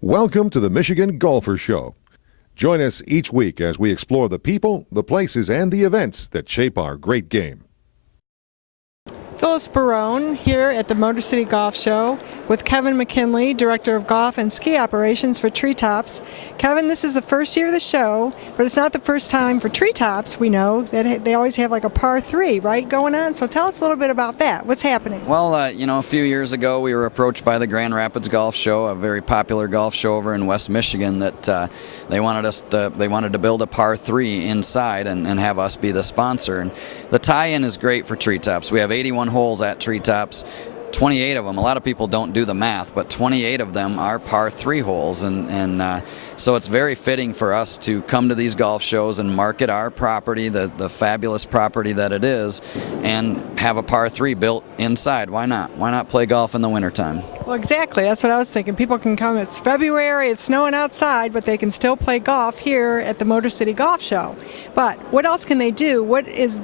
Welcome to the Michigan Golfer Show. Join us each week as we explore the people, the places, and the events that shape our great game. Phyllis Barone here at the Motor City Golf Show with Kevin McKinley, Director of Golf and Ski Operations for Treetops. Kevin, this is the first year of the show, but it's not the first time for Treetops. We know that they always have like a par 3, right, going on? So tell us a little bit about that. What's happening? Well, a few years ago we were approached by the Grand Rapids Golf Show, a very popular golf show over in West Michigan, that they wanted to build a par 3 inside and have us be the sponsor. And the tie-in is great for Treetops. We have 81 holes at Treetops. 28 of them, a lot of people don't do the math, but 28 of them are par 3 holes, and so it's very fitting for us to come to these golf shows and market our property, the fabulous property that it is, and have a par 3 built inside. Why not? Why not play golf in the wintertime? Well, exactly. That's what I was thinking. People can come. It's February, it's snowing outside, but they can still play golf here at the Motor City Golf Show. But what else can they do?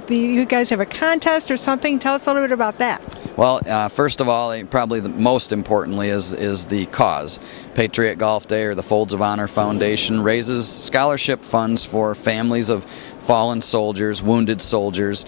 You guys have a contest or something? Tell us a little bit about that. Well, first of all, probably the most importantly is the cause. Patriot Golf Day, or the Folds of Honor Foundation, raises scholarship funds for families of fallen soldiers, wounded soldiers.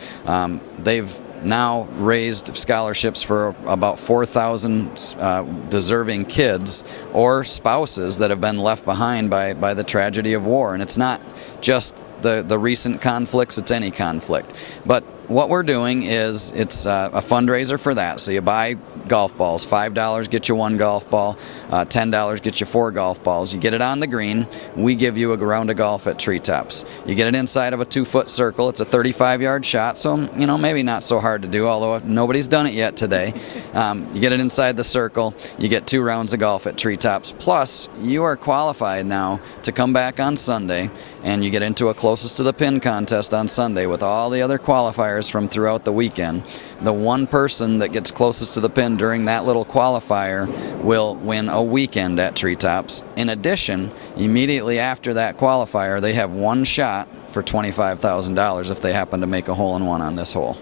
They've now raised scholarships for about 4,000 deserving kids or spouses that have been left behind by the tragedy of war. And it's not just the recent conflicts, it's any conflict. But what we're doing is it's a fundraiser for that. So you buy golf balls. $5 get you 1 golf ball, $10 get you 4 golf balls. You get it on the green, we give you a round of golf at Treetops. You get it inside of a 2-foot circle. It's a 35-yard shot, so maybe not so hard to do, although nobody's done it yet today. You get it inside the circle, you get 2 rounds of golf at Treetops, plus you are qualified now to come back on Sunday, and you get into a closest to the pin contest on Sunday with all the other qualifiers from throughout the weekend. The one person that gets closest to the pin during that little qualifier will win a weekend at Treetops. In addition, immediately after that qualifier, they have 1 shot for $25,000 if they happen to make a hole-in-one on this hole.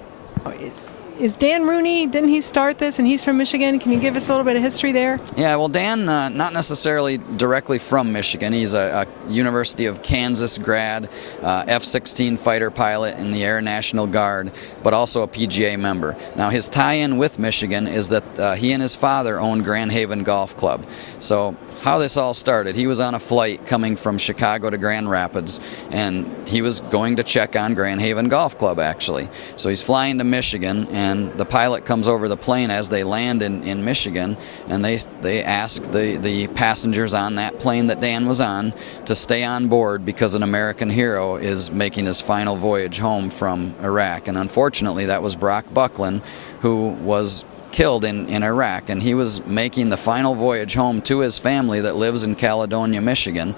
Is Dan Rooney, didn't he start this, and he's from Michigan? Can you give us a little bit of history there? Yeah, well, Dan, not necessarily directly from Michigan. He's a University of Kansas grad, F-16 fighter pilot in the Air National Guard, but also a PGA member. Now, his tie-in with Michigan is that he and his father own Grand Haven Golf Club. So how this all started, he was on a flight coming from Chicago to Grand Rapids, and he was going to check on Grand Haven Golf Club, actually. So he's flying to Michigan, and the pilot comes over the plane as they land in Michigan, and they ask the passengers on that plane that Dan was on to stay on board because an American hero is making his final voyage home from Iraq. And unfortunately, that was Brock Buckland, who was killed in Iraq, and he was making the final voyage home to his family that lives in Caledonia, Michigan.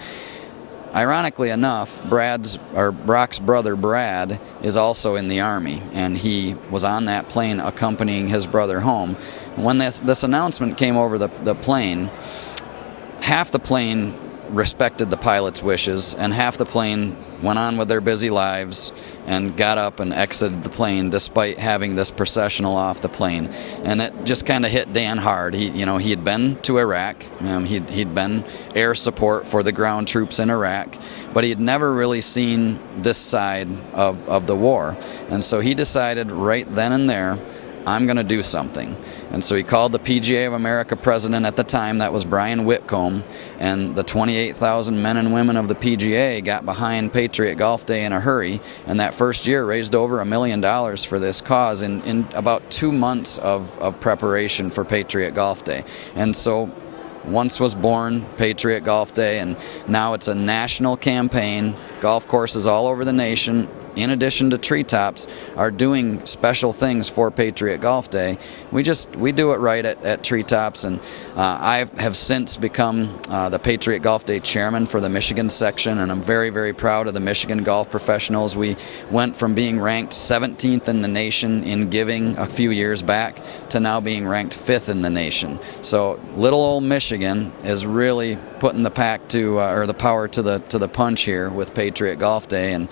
Ironically enough, Brock's brother Brad is also in the Army, and he was on that plane accompanying his brother home. When this announcement came over the plane, half the plane respected the pilot's wishes, and half the plane went on with their busy lives and got up and exited the plane despite having this processional off the plane. And it just kind of hit Dan hard. He had been to Iraq, he'd been air support for the ground troops in Iraq, but he had never really seen this side of the war. And so he decided right then and there, I'm going to do something. And so he called the PGA of America president at the time, that was Brian Whitcomb, and the 28,000 men and women of the PGA got behind Patriot Golf Day in a hurry, and that first year raised over $1 million for this cause in about 2 months of preparation for Patriot Golf Day. And so once was born Patriot Golf Day, and now it's a national campaign. Golf courses all over the nation, in addition to Treetops, are doing special things for Patriot Golf Day. We do it right at Treetops, and I have since become the Patriot Golf Day chairman for the Michigan section, and I'm very, very proud of the Michigan golf professionals. We went from being ranked 17th in the nation in giving a few years back to now being ranked 5th in the nation. So little old Michigan is really putting the pack to or the power to the punch here with Patriot Golf Day. And